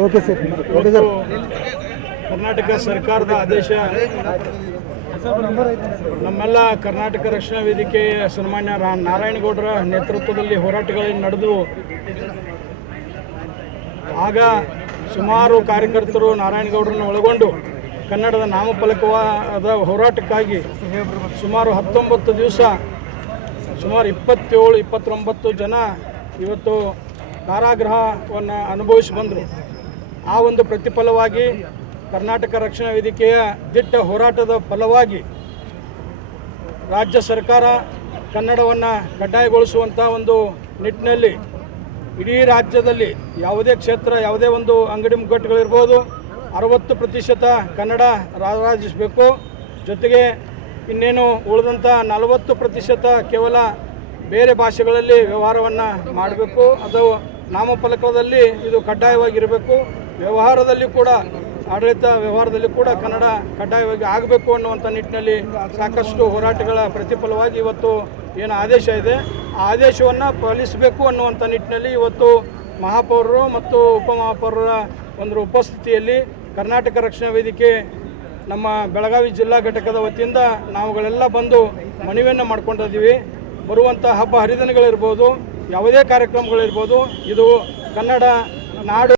Okay sir. Okay sir. Karnataka ಸರ್ಕಾರದ ಆದೇಶ ನಮ್ಮೆಲ್ಲ ಕರ್ನಾಟಕ ರಕ್ಷಣಾ ವೇದಿಕೆಯ ಸನ್ಮಾನ್ಯ ನಾರಾಯಣಗೌಡರ ನೇತೃತ್ವದಲ್ಲಿ ಹೋರಾಟಗಳು ನಡೆದು ಆಗ ಸುಮಾರು ಕಾರ್ಯಕರ್ತರು ನಾರಾಯಣಗೌಡರನ್ನು ಒಳಗೊಂಡು ಕನ್ನಡದ ನಾಮಫಲಕವಾದ ಹೋರಾಟಕ್ಕಾಗಿ ಸುಮಾರು ಹತ್ತೊಂಬತ್ತು ದಿವಸ ಸುಮಾರು ಇಪ್ಪತ್ತೇಳು, ಇಪ್ಪತ್ತೊಂಬತ್ತು ಜನ ಇವತ್ತು ಕಾರಾಗೃಹವನ್ನು ಅನುಭವಿಸಿ ಬಂದರು. ಆ ಒಂದು ಪ್ರತಿಫಲವಾಗಿ ಕರ್ನಾಟಕ ರಕ್ಷಣಾ ವೇದಿಕೆಯ ದಿಟ್ಟ ಹೋರಾಟದ ಫಲವಾಗಿ ರಾಜ್ಯ ಸರ್ಕಾರ ಕನ್ನಡವನ್ನು ಕಡ್ಡಾಯಗೊಳಿಸುವಂಥ ಒಂದು ನಿಟ್ಟಿನಲ್ಲಿ ಇಡೀ ರಾಜ್ಯದಲ್ಲಿ ಯಾವುದೇ ಕ್ಷೇತ್ರ, ಯಾವುದೇ ಒಂದು ಅಂಗಡಿ ಮುಗ್ಗಟ್ಟುಗಳಿರ್ಬೋದು, ಅರವತ್ತು ಪ್ರತಿಶತ ಕನ್ನಡ ರಾರಾಜಿಸಬೇಕು. ಜೊತೆಗೆ ಇನ್ನೇನು ಉಳಿದಂಥ ನಲವತ್ತು ಪ್ರತಿಶತ ಕೇವಲ ಬೇರೆ ಭಾಷೆಗಳಲ್ಲಿ ವ್ಯವಹಾರವನ್ನು ಮಾಡಬೇಕು. ಅದು ನಾಮಫಲಕದಲ್ಲಿ ಇದು ಕಡ್ಡಾಯವಾಗಿರಬೇಕು. ವ್ಯವಹಾರದಲ್ಲಿ ಕೂಡ, ಆಡಳಿತ ವ್ಯವಹಾರದಲ್ಲಿ ಕೂಡ ಕನ್ನಡ ಕಡ್ಡಾಯವಾಗಿ ಆಗಬೇಕು ಅನ್ನುವಂಥ ನಿಟ್ಟಿನಲ್ಲಿ ಸಾಕಷ್ಟು ಹೋರಾಟಗಳ ಪ್ರತಿಫಲವಾಗಿ ಇವತ್ತು ಏನು ಆದೇಶ ಇದೆ. ಆ ಆದೇಶವನ್ನು ಪಾಲಿಸಬೇಕು ಅನ್ನುವಂಥ ನಿಟ್ಟಿನಲ್ಲಿ ಇವತ್ತು ಮಹಾಪೌರರು ಮತ್ತು ಉಪಮಹಾಪೌರರ ಒಂದು ಉಪಸ್ಥಿತಿಯಲ್ಲಿ ಕರ್ನಾಟಕ ರಕ್ಷಣಾ ವೇದಿಕೆ, ನಮ್ಮ ಬೆಳಗಾವಿ ಜಿಲ್ಲಾ ಘಟಕದ ವತಿಯಿಂದ ನಾವುಗಳೆಲ್ಲ ಬಂದು ಮನವಿಯನ್ನು ಮಾಡ್ಕೊಂಡಿದ್ದೀವಿ. ಬರುವಂಥ ಹಬ್ಬ ಹರಿದಿನಗಳಿರ್ಬೋದು, ಯಾವುದೇ ಕಾರ್ಯಕ್ರಮಗಳಿರ್ಬೋದು, ಇದು ಕನ್ನಡ ನಾಡು